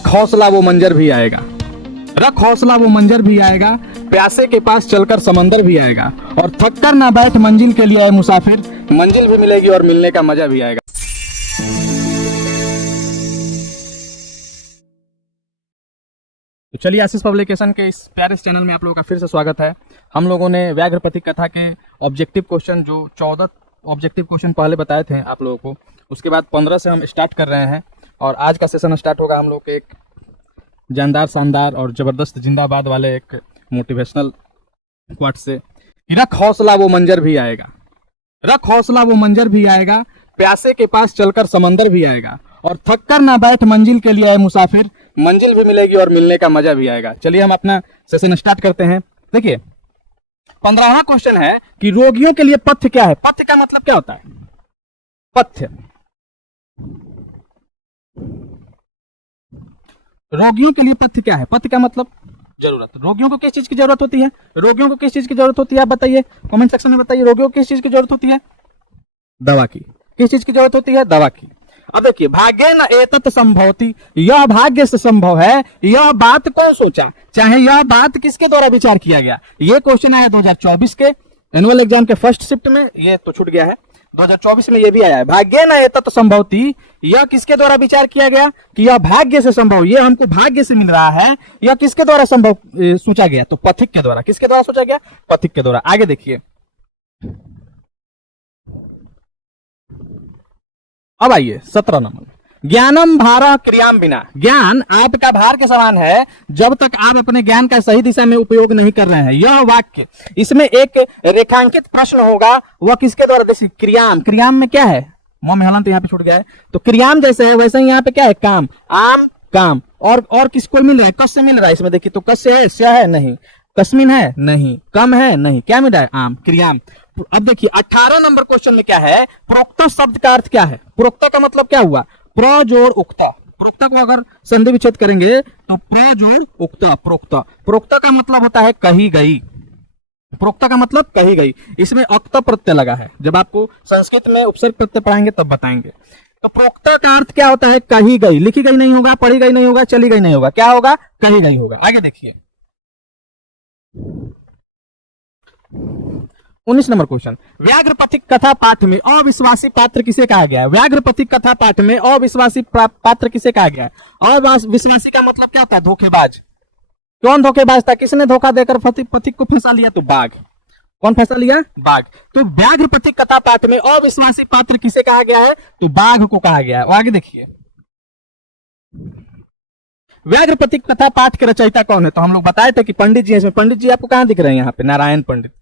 रख हौसला वो मंजर भी आएगा, रख हौसला वो मंजर भी आएगा, प्यासे के पास चलकर समंदर भी आएगा, और थक कर ना बैठ मंजिल के लिए आए मुसाफिर, मंजिल भी मिलेगी और मिलने का मजा भी आएगा। तो चलिए, आशीष पब्लिकेशन के इस प्यारे चैनल में आप लोगों का फिर से स्वागत है। हम लोगों ने व्याघ्रपति कथा के ऑब्जेक्टिव क्वेश्चन, जो 14 ऑब्जेक्टिव क्वेश्चन पहले बताए थे आप लोगों को, उसके बाद 15 से हम स्टार्ट कर रहे हैं। और आज का सेशन स्टार्ट होगा हम लोग के एक जानदार, शानदार और ज़बरदस्त जिंदाबाद वाले एक मोटिवेशनल क्वाट से। रख हौसला वो मंजर भी आएगा, रख हौसला वो मंजर भी आएगा, प्यासे के पास चलकर समंदर भी आएगा, और थक कर ना बैठ मंजिल के लिए आए मुसाफिर, मंजिल भी मिलेगी और मिलने का मजा भी आएगा। चलिए हम अपना सेशन स्टार्ट करते हैं। देखिए, 15वां क्वेश्चन है कि रोगियों के लिए पथ्य क्या है। पथ्य का मतलब क्या होता है? पथ्य, रोगियों के लिए पथ्य क्या है? पथ्य का मतलब जरूरत। रोगियों को किस चीज की जरूरत होती है? रोगियों को किस चीज की जरूरत होती है? आप बताइए, कमेंट सेक्शन में बताइए। रोगियों को किस चीज की जरूरत होती है? दवा की। किस चीज की जरूरत होती है? दवा की। अब देखिए, भाग्य न एतत् संभवति, यह भाग्य से संभव है, यह बात कौन सोचा, चाहे यह बात किसके द्वारा विचार किया गया। ये क्वेश्चन आया 2024 के एनुअल एग्जाम के फर्स्ट शिफ्ट में, ये तो छूट गया है। 2024 में ये भी आया है, भाग्य न एतत् संभवति, यह किसके द्वारा विचार किया गया कि यह भाग्य से संभव, यह हमको भाग्य से मिल रहा है, यह किसके द्वारा संभव सोचा गया? तो पथिक के द्वारा। किसके द्वारा सोचा गया? पथिक के द्वारा। आगे देखिए, अब आइए 17 नंबर, ज्ञानम भार क्रियाम बिना। ज्ञान आपका भार के समान है जब तक आप अपने ज्ञान का सही दिशा में उपयोग नहीं कर रहे हैं। यह वाक्य, इसमें एक रेखांकित प्रश्न होगा, वह किसके द्वारा? देखिए, क्रियाम। क्रियाम में क्या है? मुंह में हलन तो यहाँ पे छूट गया है। तो क्रियाम जैसे है वैसे ही यहाँ पे क्या है? काम। आम, काम। और किसको मिल रहा है? कस से मिल रहा है। इसमें देखिए, तो कस से है, स्या है नहीं, कस्मिन है नहीं, कम है नहीं, क्या मिल रहा है? आम, क्रियाम। अब देखिए 18 नंबर क्वेश्चन में क्या है? प्रोक्ता शब्द का अर्थ क्या है? प्रोक्ता का मतलब क्या हुआ? प्र जोड़ उक्ता। प्रोक्ता को अगर संधि विच्छेद करेंगे तो प्र जोड़ उक्ता, प्रोक्ता। प्रोक्ता का मतलब होता है कही गई। प्रोक्ता का मतलब कही गई। इसमें अक्ता प्रत्यय लगा है। जब आपको संस्कृत में उपसर्ग प्रत्यय पढ़ाएंगे तब बताएंगे। तो प्रोक्ता का अर्थ क्या होता है? कही गई। लिखी गई नहीं होगा, पढ़ी गई नहीं होगा, चली गई नहीं होगा, क्या होगा? कही गई होगा। आगे देखिए 19 नंबर क्वेश्चन, व्याघ्रपथिक कथा पाठ में अविश्वासी पात्र किसे कहा गया है? व्याघ्रपथिक कथा पाठ में अविश्वासी पात्र किसे कहा गया है? अविश्वासी का मतलब क्या होता है? धोखेबाज। कौन धोखेबाज था? किसने धोखा देकर पथिक को फंसा लिया? तो बाघ। कौन फंसा लिया? बाघ। तो व्याघ्रपथिक कथा पाठ में अविश्वासी पात्र किसे कहा गया है? तो बाघ को कहा गया है। आगे देखिए, व्याघ्रपथिक कथा पाठ के रचयिता कौन है? तो हम लोग बताए थे कि पंडित जी। इसमें पंडित जी आपको कहां दिख रहे हैं? यहाँ पे नारायण पंडित।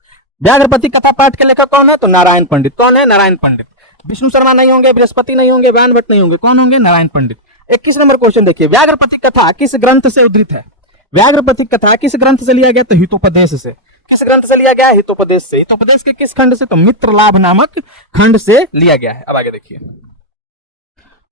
व्याघ्रपति कथा पाठ के लेखक कौन है? तो नारायण पंडित। कौन है? नारायण पंडित। विष्णु शर्मा नहीं होंगे, बृहस्पति नहीं होंगे, व्यान भट्ट नहीं होंगे, कौन होंगे? नारायण पंडित। 21 नंबर क्वेश्चन देखिए, व्याघ्रपति कथा किस ग्रंथ से उद्धृत है? व्याघ्रपति कथा किस ग्रंथ से लिया गया? तो हितोपदेश से। किस ग्रंथ से लिया गया? हितोपदेश से। हितोपदेश के किस खंड से? तो मित्र लाभ नामक खंड से लिया गया है। अब आगे देखिए,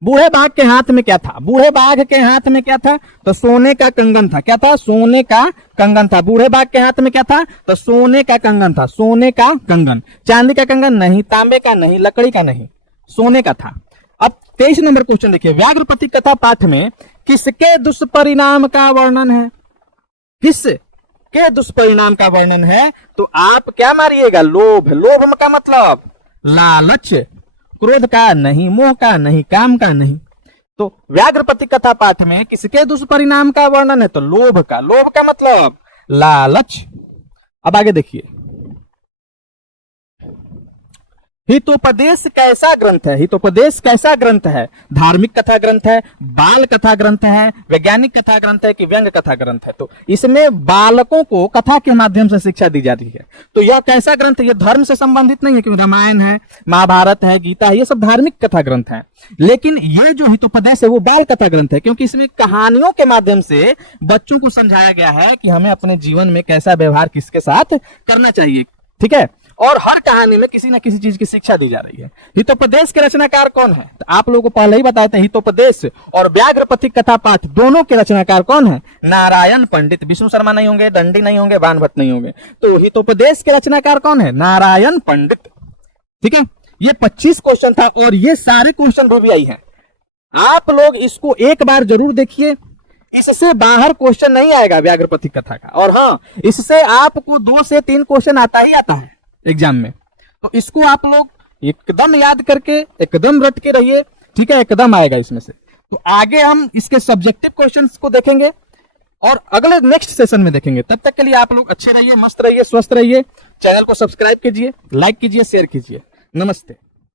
बूढ़े बाघ के हाथ में क्या था? बूढ़े बाघ के हाथ में क्या था? तो सोने का कंगन था। क्या था? सोने का कंगन था। बूढ़े बाघ के हाथ में क्या था? तो सोने का कंगन था। सोने का कंगन। चांदी का कंगन नहीं, तांबे का नहीं, लकड़ी का नहीं, सोने का था। अब 23 नंबर क्वेश्चन देखिए, व्याघ्रपति कथा पाठ में किसके दुष्परिणाम का वर्णन है? किसके दुष्परिणाम का वर्णन है? तो आप क्या मारिएगा? लोभ। लोभ का मतलब लालच। क्रोध का नहीं, मोह का नहीं, काम का नहीं। तो व्याघ्रपति कथा पाठ में किसके दुष्परिणाम का वर्णन है? तो लोभ का। लोभ का मतलब लालच। अब आगे देखिए, हितोपदेश कैसा ग्रंथ है? हितोपदेश कैसा ग्रंथ है? धार्मिक कथा ग्रंथ है, बाल कथा ग्रंथ है, वैज्ञानिक कथा ग्रंथ है कि व्यंग कथा ग्रंथ है? तो इसमें बालकों को कथा के माध्यम से शिक्षा दी जाती है। तो यह कैसा ग्रंथ है? यह धर्म से संबंधित नहीं है, क्योंकि रामायण है, महाभारत है, गीता है, ये सब धार्मिक कथा ग्रंथ है। लेकिन ये जो हितोपदेश है वो बाल कथा ग्रंथ है, क्योंकि इसमें कहानियों के माध्यम से बच्चों को समझाया गया है कि हमें अपने जीवन में कैसा व्यवहार किसके साथ करना चाहिए। ठीक है, और हर कहानी में किसी न किसी चीज की शिक्षा दी जा रही है। हितोपदेश के रचनाकार कौन है? तो आप लोगों को पहले ही बताए थे, हितोपदेश और व्याघ्रपथिक कथा पाठ दोनों के रचनाकार कौन है? नारायण पंडित। विष्णु शर्मा नहीं होंगे, दंडी नहीं होंगे, वान भट्ट नहीं होंगे। तो हितोपदेश के रचनाकार कौन है? नारायण पंडित। ठीक है, ये 25 क्वेश्चन था और ये सारे क्वेश्चन भी आई हैं। आप लोग इसको एक बार जरूर देखिए, इससे बाहर क्वेश्चन नहीं आएगा व्याघ्र पथिक कथा का। और हाँ, इससे आपको 2 से 3 क्वेश्चन आता ही आता है एग्जाम में, तो इसको आप लोग एकदम याद करके एकदम रट के रहिए, ठीक है, एकदम आएगा इसमें से। तो आगे हम इसके सब्जेक्टिव क्वेश्चंस को देखेंगे और अगले नेक्स्ट सेशन में देखेंगे। तब तक के लिए आप लोग अच्छे रहिए, मस्त रहिए, स्वस्थ रहिए। चैनल को सब्सक्राइब कीजिए, लाइक कीजिए, शेयर कीजिए। नमस्ते।